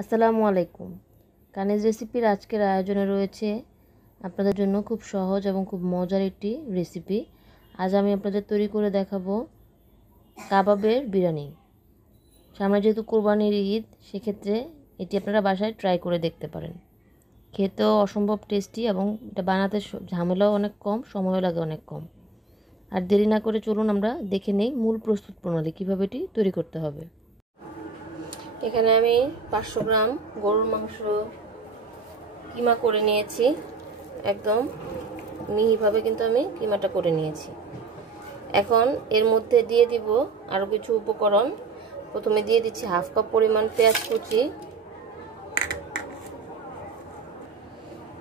আসসালামু আলাইকুম। কানিজ রেসিপির আজকের আয়োজনে রয়েছে আপনাদের জন্য খুব সহজ এবং খুব মজার একটি রেসিপি। আজ আমি আপনাদের তৈরি করে দেখাবো কাবাবের বিরিয়ানি। সামনে যেহেতু কোরবানির ঈদ, সেক্ষেত্রে এটি আপনারা বাসায় ট্রাই করে দেখতে পারেন। খেতেও অসম্ভব টেস্টি এবং এটা বানাতে ঝামেলাও অনেক কম, সময়ও লাগে অনেক কম। আর দেরি না করে চলুন আমরা দেখে নেই মূল প্রস্তুত প্রণালী, কীভাবে এটি তৈরি করতে হবে। এখানে আমি 500 গ্রাম গরুর মাংস কিমা করে নিয়েছি। একদম মিহিভাবে কিন্তু আমি কিমাটা করে নিয়েছি। এখন এর মধ্যে দিয়ে দিব আরও কিছু উপকরণ। প্রথমে দিয়ে দিচ্ছি হাফ কাপ পরিমাণ পেঁয়াজ কুচি,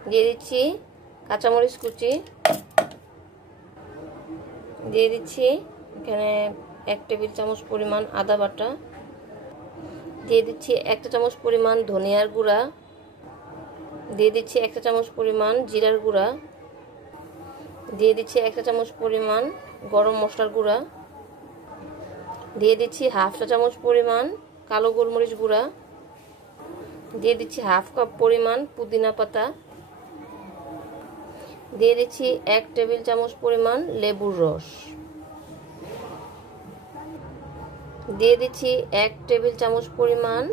দিয়ে দিচ্ছি কাঁচামরিচ কুচি, দিয়ে দিচ্ছি এখানে 1 টেবিল চামচ পরিমাণ আদা বাটা, দিয়ে দিচ্ছি 1 চা চামচ পরিমাণ ধনিয়ার গুঁড়া, দিয়ে দিচ্ছি 1 চা চামচ পরিমাণ জিরার গুঁড়া, দিয়ে দিচ্ছি 1 চা চামচ পরিমাণ গরম মশলার গুঁড়া, দিয়ে দিচ্ছি হাফ চা চামচ পরিমাণ কালো গোলমরিচ গুঁড়া, দিয়ে দিচ্ছি হাফ কাপ পরিমাণ পুদিনা পাতা, দিয়ে দিচ্ছি 1 টেবিল চামচ পরিমাণ লেবুর রস, দিয়ে দিচ্ছি 1 টেবিল চামচ পরিমাণ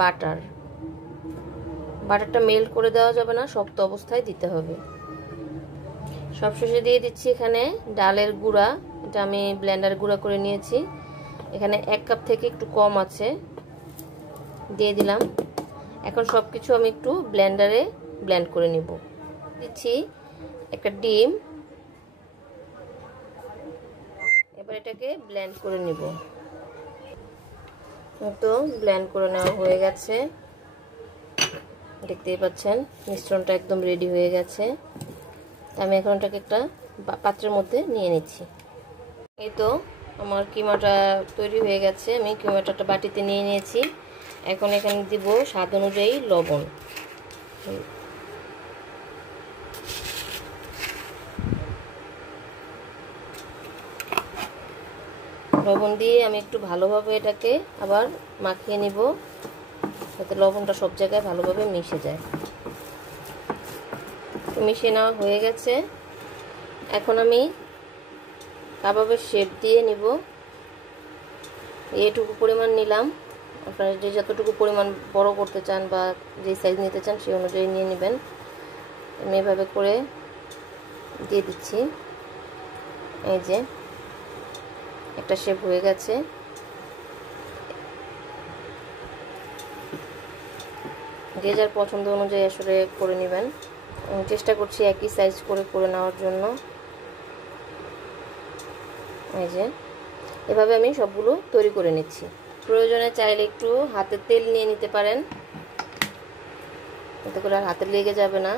বাটার। বাটারটা মেল্ট করে দেওয়া যাবে না, শক্ত অবস্থায় দিতে হবে। সবশেষে দিয়ে দিচ্ছি এখানে ডালের গুঁড়া। এটা আমি ব্লেন্ডারে গুঁড়া করে নিয়েছি। এখানে 1 কাপ থেকে একটু কম আছে, দিয়ে দিলাম। এখন সব কিছু আমি একটু ব্লেন্ডারে ব্লেন্ড করে নিব। দিচ্ছি একটা ডিম, এবার এটাকে ব্লেন্ড করে নিব। তো ব্লেন্ড করে নেওয়া হয়ে গেছে, দেখতেই পাচ্ছেন মিশ্রণটা একদম রেডি হয়ে গেছে। আমি এখন এটাকে একটা পাত্রের মধ্যে নিয়ে নিচ্ছি। এই তো আমার কিমাটা তৈরি হয়ে গেছে। আমি কিমাটা একটা বাটিতে নিয়ে নিয়েছি। এখন এখানে দিব স্বাদ অনুযায়ী লবণ। লবণ দিয়ে আমি একটু ভালোভাবে এটাকে আবার মাখিয়ে নিব, যাতে লবণটা সব জায়গায় ভালোভাবে মিশে যায়। মিশিয়ে নেওয়া হয়ে গেছে। এখন আমি কাবাবের শেপ দিয়ে নিব। এইটুকু পরিমাণ নিলাম। আপনারা যে যতটুকু পরিমাণ বড় করতে চান বা যে সাইজ নিতে চান সেই অনুযায়ী নিয়ে নেবেন। আমি এভাবে করে দিয়ে দিচ্ছি। এই যে একটা শেপ হয়ে গেছে। যে যার পছন্দ অনুযায়ী আসলে করে নেবেন। চেষ্টা করছি একই সাইজ করে নেওয়ার জন্য। এই যে এভাবে আমি সবগুলো তৈরি করে নিচ্ছি। প্রয়োজনে চাইলে একটু হাতে তেল নিয়ে নিতে পারেন, এতে করে আর হাতে লেগে যাবে না।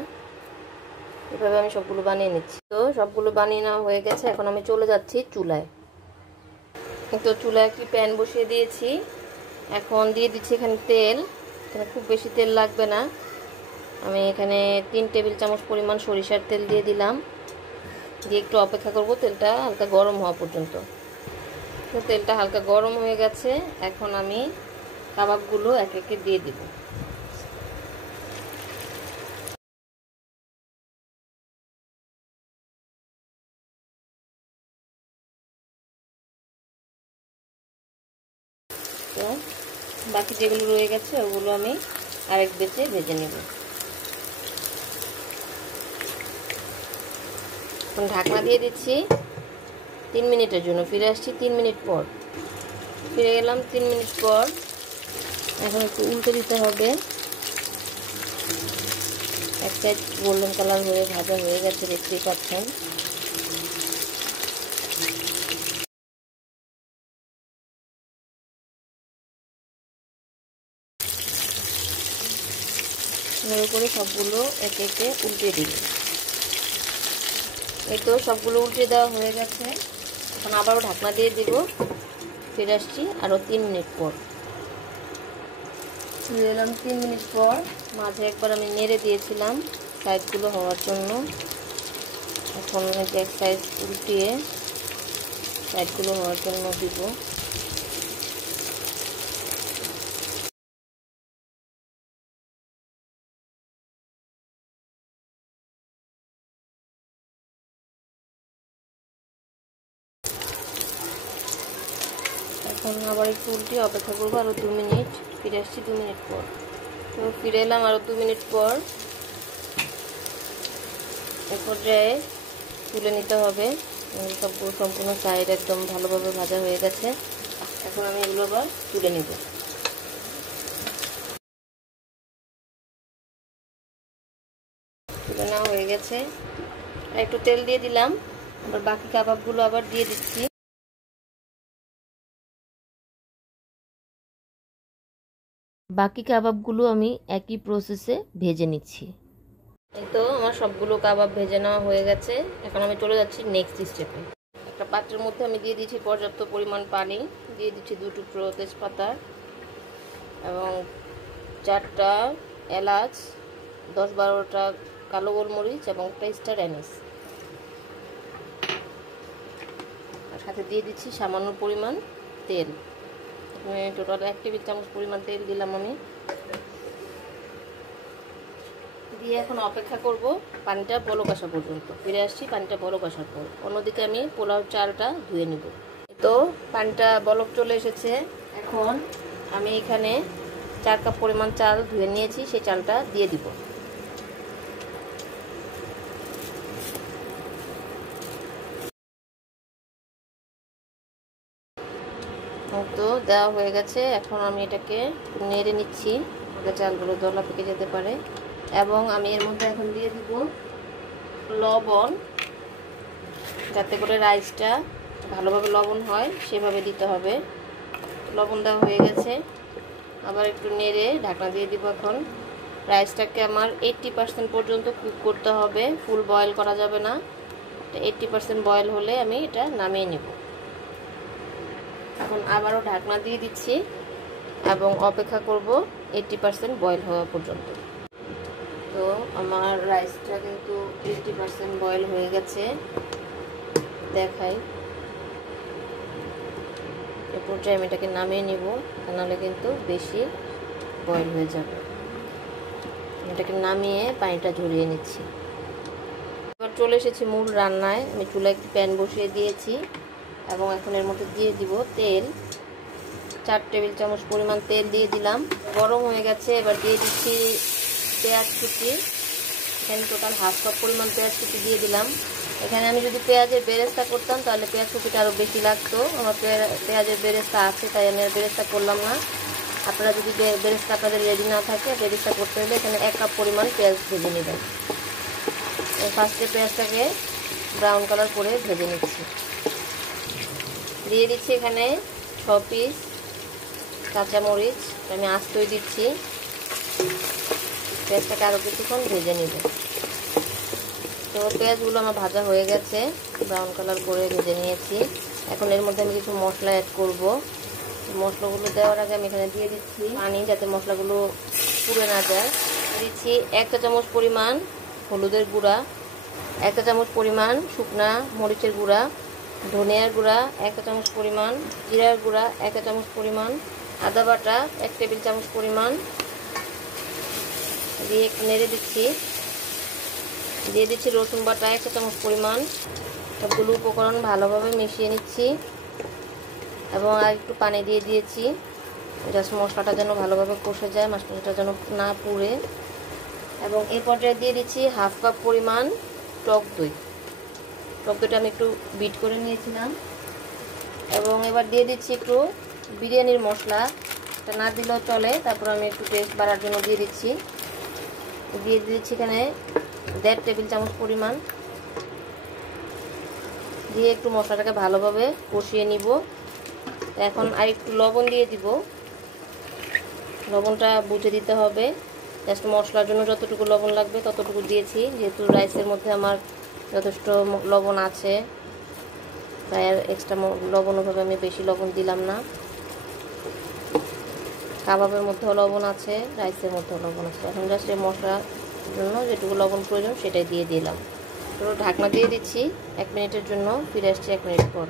এভাবে আমি সবগুলো বানিয়ে নিচ্ছি। তো সবগুলো বানিয়ে নেওয়া হয়ে গেছে। এখন আমি চলে যাচ্ছি চুলায়। তো চুলায় একটি প্যান বসিয়ে দিয়েছি। এখন দিয়ে দিচ্ছি এখানে তেল। এখানে খুব বেশি তেল লাগবে না। আমি এখানে 3 টেবিল চামচ পরিমাণ সরিষার তেল দিয়ে দিলাম। দিয়ে একটু অপেক্ষা করব তেলটা হালকা গরম হওয়া পর্যন্ত। তো তেলটা হালকা গরম হয়ে গেছে। এখন আমি কাবাবগুলো এক একে দিয়ে দিব। তো বাকি যেগুলো রয়ে গেছে ওগুলো আমি আরেক বেচে ভেজে নেব। এখন ঢাকনা দিয়ে দিচ্ছি 3 মিনিটের জন্য। ফিরে আসছি 3 মিনিট পর। ফিরে গেলাম 3 মিনিট পর। এখন একটু উল্টে দিতে হবে। এক সাইড গোল্ডেন কালার হয়ে ভাজা হয়ে গেছে, দেখতেই পাচ্ছেন। এভাবে করে সবগুলো একে একে উল্টে দিই। এই তো সবগুলো উল্টে দেওয়া হয়ে গেছে। এখন আবারও ঢাকনা দিয়ে দিব। ফিরে আসছি আরও 3 মিনিট পর। ফিরে এলাম 3 মিনিট পর। মাঝে একবার আমি নেড়ে দিয়েছিলাম সাইডগুলো হওয়ার জন্য। এখন এক সাইড উল্টিয়ে সাইডগুলো হওয়ার জন্য দিব। এখন আবার একটু উল্টে অপেক্ষা করবো আরও 2 মিনিট। ফিরে আসছি 2 মিনিট পর। তো ফিরে এলাম আরও 2 মিনিট পর। এ পর্যায়ে তুলে নিতে হবে। সবগুলো সম্পূর্ণ সাইড একদম ভালোভাবে ভাজা হয়ে গেছে। এখন আমি এগুলো আবার তুলে নিব। তুলে নেওয়া হয়ে গেছে। আর একটু তেল দিয়ে দিলাম। আবার বাকি কাবাবগুলো আবার দিয়ে দিচ্ছি। বাকি কাবাবগুলো আমি একই প্রসেসে ভেজে নিচ্ছি। এই তো আমার সবগুলো কাবাব ভেজে নেওয়া হয়ে গেছে। এখন আমি চলে যাচ্ছি নেক্সট স্টেপে। একটা পাত্রের মধ্যে আমি দিয়ে দিচ্ছি পর্যাপ্ত পরিমাণ পানি, দিয়ে দিচ্ছি 2 টুকরো তেজপাতা এবং 4টা এলাচ, 10-12টা কালো গোলমরিচ এবং পেস্টার অ্যানিস। আর সাথে দিয়ে দিচ্ছি সামান্য পরিমাণ তেল। টোটাল 1 টেবিল চামচ পরিমাণ তেল দিলাম আমি। দিয়ে এখন অপেক্ষা করব পানিটা বলক আসা পর্যন্ত। ফিরে আসছি পানিটা বলক আসার পর। অন্যদিকে আমি পোলাও চালটা ধুয়ে নিব। তো পানিটা বলক চলে এসেছে। এখন আমি এখানে 4 কাপ পরিমাণ চাল ধুয়ে নিয়েছি, সেই চালটা দিয়ে দিব। তো দেওয়া হয়ে গেছে। এখন আমি এটাকে নেড়ে নিচ্ছি, চালগুলো দলা পেকে যেতে পারে। এবং আমি এর মধ্যে এখন দিয়ে দিব লবণ, যাতে করে রাইসটা ভালোভাবে লবণ হয় সেভাবে দিতে হবে। লবণ দেওয়া হয়ে গেছে। আবার একটু নেড়ে ঢাকনা দিয়ে দিব। এখন রাইসটাকে আমার 80% পর্যন্ত কুক করতে হবে, ফুল বয়েল করা যাবে না। 80% বয়েল হলে আমি এটা নামিয়ে নেব। এখন আবারও ঢাকনা দিয়ে দিচ্ছি এবং অপেক্ষা করব 80% বয়েল হওয়া পর্যন্ত। তো আমার রাইসটা কিন্তু 80% বয়েল হয়ে গেছে, দেখাই। এ পর্যায়ে আমি এটাকে নামিয়ে নিব, নাহলে কিন্তু বেশি বয়েল হয়ে যাবে। এটাকে নামিয়ে পানিটা ঝরিয়ে নিচ্ছি। এবার চলে এসেছি মূল রান্নায়। আমি চুলায় একটি প্যান বসিয়ে দিয়েছি এবং এখন এর মধ্যে দিয়ে দিব তেল। 4 টেবিল চামচ পরিমাণ তেল দিয়ে দিলাম। গরম হয়ে গেছে। এবার দিয়ে দিচ্ছি পেঁয়াজ কুচি। এখানে টোটাল 1/2 কাপ পরিমাণ পেঁয়াজ কুচি দিয়ে দিলাম। এখানে আমি যদি পেঁয়াজের বেরেস্তা করতাম তাহলে পেঁয়াজ কুচিটা আরও বেশি লাগতো। আমার পেঁয়াজের বেরেস্তা আছে, তাই আমি আর বেরেস্তা করলাম না। আপনারা যদি বেরেস্তা আপনাদের রেডি না থাকে, বেরেস্তা করতে হলে এখানে 1 কাপ পরিমাণ পেঁয়াজ ভেজে নেবেন। ফার্স্টে পেঁয়াজটাকে ব্রাউন কালার করে ভেজে নিচ্ছি। দিয়ে দিচ্ছি এখানে 6 পিস কাঁচামরিচ, আমি আস্তই দিচ্ছি। পেঁয়াজটাকে আরও কিছুক্ষণ ভেজে নিব। তো পেঁয়াজগুলো আমার ভাজা হয়ে গেছে, ব্রাউন কালার করে ভেজে নিয়েছি। এখন এর মধ্যে আমি কিছু মশলা অ্যাড করব। মশলাগুলো দেওয়ার আগে আমি এখানে দিয়ে দিচ্ছি পানি, যাতে মশলাগুলো পুড়ে না যায়। দিচ্ছি 1 চা চামচ পরিমাণ হলুদের গুঁড়া, 1 চা চামচ পরিমাণ শুকনা মরিচের গুঁড়া, ধনিয়ার গুঁড়া 1 চা চামচ পরিমাণ, জিরার গুঁড়া 1 চা চামচ পরিমাণ, আদা বাটা 1 টেবিল চামচ পরিমাণ দিয়ে একটু নেড়ে দিচ্ছি। দিয়ে দিচ্ছি রসুন বাটা 1 চা চামচ পরিমাণ। সবগুলো উপকরণ ভালোভাবে মিশিয়ে নিচ্ছি এবং আর একটু পানি দিয়ে দিয়েছি, জাস্ট মশলাটা যেন ভালোভাবে কষে যায়, মশলাটা যেন না পুড়ে। এবং এই পর্যায়ে দিয়ে দিচ্ছি 1/2 কাপ পরিমাণ টক দই। টক দইটা আমি একটু বিট করে নিয়েছিলাম। এবং এবার দিয়ে দিচ্ছি একটু বিরিয়ানির মশলা, এটা না দিলেও চলে, তারপর আমি একটু টেস্ট বাড়ার জন্য দিয়ে দিচ্ছি এখানে 1.5 টেবিল চামচ পরিমাণ। দিয়ে একটু মশলাটাকে ভালোভাবে কষিয়ে নিব। এখন আর একটু লবণ দিয়ে দিব। লবণটা বুঝে দিতে হবে, জাস্ট মশলার জন্য যতটুকু লবণ লাগবে ততটুকু দিয়েছি, যেহেতু রাইসের মধ্যে আমার যথেষ্ট লবণ আছে, তাই আর এক্সট্রা লবণ ওভাবে আমি বেশি লবণ দিলাম না। কাবাবের মধ্যেও লবণ আছে, রাইসের মধ্যেও লবণ আছে। এখন জাস্ট এই মশলার জন্য যেটুকু লবণ প্রয়োজন সেটাই দিয়ে দিলাম। তো ঢাকনা দিয়ে দিচ্ছি 1 মিনিটের জন্য। ফিরে আসছি 1 মিনিট পর।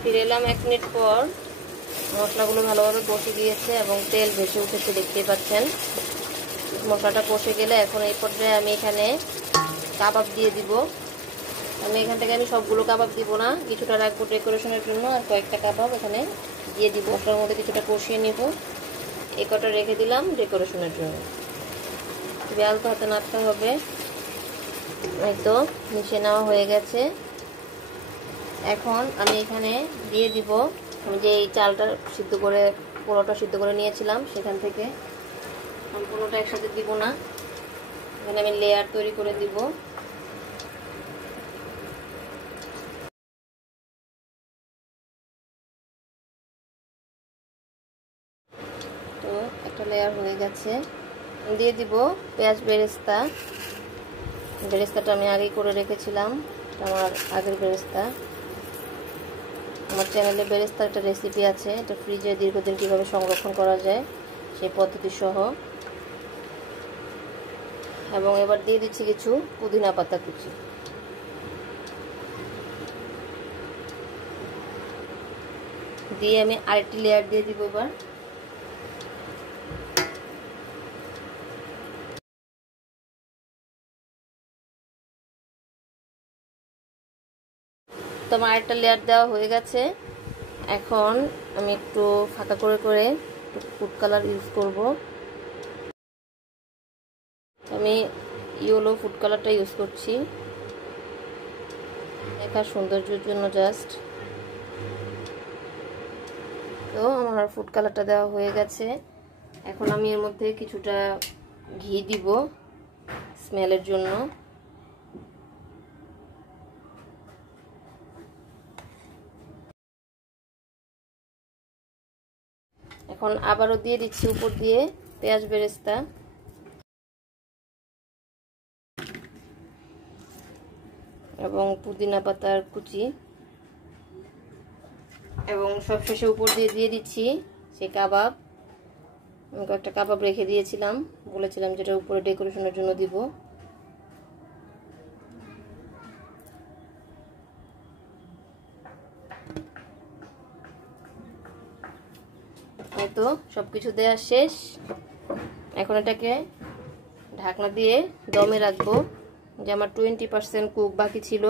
ফিরে এলাম 1 মিনিট পর। মশলাগুলো ভালোভাবে কষে গিয়েছে এবং তেল ভেসে উঠেছে, দেখতেই পাচ্ছেন। মশলাটা কষে গেলে এখন এই পর্যায়ে আমি এখানে কাবাব দিয়ে দিব। আমি এখান থেকে সবগুলো কাবাব দিব না, কিছুটা রাখবো ডেকোরেশনের জন্য, আর কয়েকটা কাবাব এখানে দিয়ে দিব। ওটার মধ্যে কিছুটা কষিয়ে নেব। এই কটা রেখে দিলাম ডেকোরেশনের জন্য। আলতো হাতে নাড়তে হবে। এই তো মিশিয়ে নেওয়া হয়ে গেছে। এখন আমি এখানে দিয়ে দিব আমি যে এই চালটা সিদ্ধ করে পোলাওটা সিদ্ধ করে নিয়েছিলাম সেখান থেকে। আমি পুরোটা একসাথে দিব না, এখানে আমি লেয়ার তৈরি করে দিব। তো একটা লেয়ার হয়ে গেছে। দিয়ে দিব পেঁয়াজ বেরেস্তা। বেরেস্তাটা আমি আগেই করে রেখেছিলাম, আমার আগের বেরেস্তা। আমার চ্যানেলে বেরেস্তার একটা রেসিপি আছে, এটা ফ্রিজে দীর্ঘদিন কীভাবে সংরক্ষণ করা যায় সেই পদ্ধতি সহ। এবং এবার দিয়ে দিচ্ছি কিছু পুদিনা পাতা কুচি। দিয়ে আমি আরেকটি লেয়ার দিয়ে দিব। এবার তো আমার আরেকটা লেয়ার দেওয়া হয়ে গেছে। এখন আমি একটু ফাঁকা করে করে ফুড কালার ইউজ করব। আমি ইয়েলো ফুড কালারটা ইউজ করছি দেখার সৌন্দর্যের জন্য জাস্ট। তো আমার ফুড কালারটা দেওয়া হয়ে গেছে। এখন আমি এর মধ্যে কিছুটা ঘি দিব স্মেলের জন্য। এখন আবারও দিয়ে দিচ্ছি উপর দিয়ে পেঁয়াজ বেরেস্তা এবং পুদিনা পাতার কুচি, এবং সবশেষে উপর দিয়ে দিয়ে দিচ্ছি সেই কাবাব। আমি কয়েকটা কাবাব রেখে দিয়েছিলাম, বলেছিলাম যেটা উপরে ডেকোরেশনের জন্য দিব। এই তো সবকিছু দেওয়া শেষ। এখন এটাকে ঢাকনা দিয়ে দমে রাখবো। যে আমার 20% কুক বাকি ছিল,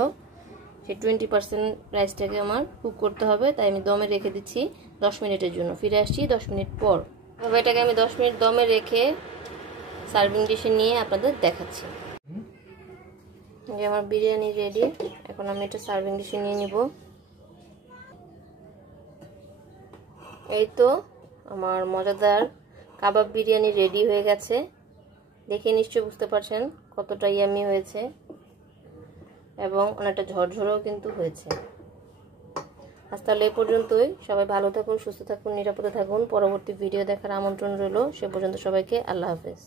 সেই 20% রাইসটাকে আমার কুক করতে হবে, তাই আমি দমে রেখে দিচ্ছি 10 মিনিটের জন্য। ফিরে আসছি 10 মিনিট পর। তবে এটাকে আমি 10 মিনিট দমে রেখে সার্ভিং ডিশে নিয়ে আপনাদের দেখাচ্ছি। যে আমার বিরিয়ানি রেডি। এখন আমি এটা সার্ভিং ডিশে নিয়ে নিব। এই তো আমার মজাদার কাবাব বিরিয়ানি রেডি হয়ে গেছে। দেখে নিশ্চয়ই বুঝতে পারছেন কতটা ইয়ামি হয়েছে, এবং অনেকটা ঝরঝরেও কিন্তু হয়েছে। আজ তাহলে এই পর্যন্তই। সবাই ভালো থাকুন, সুস্থ থাকুন, নিরাপদে থাকুন। পরবর্তী ভিডিও দেখার আমন্ত্রণ রইল। সে পর্যন্ত সবাইকে আল্লাহ হাফেজ।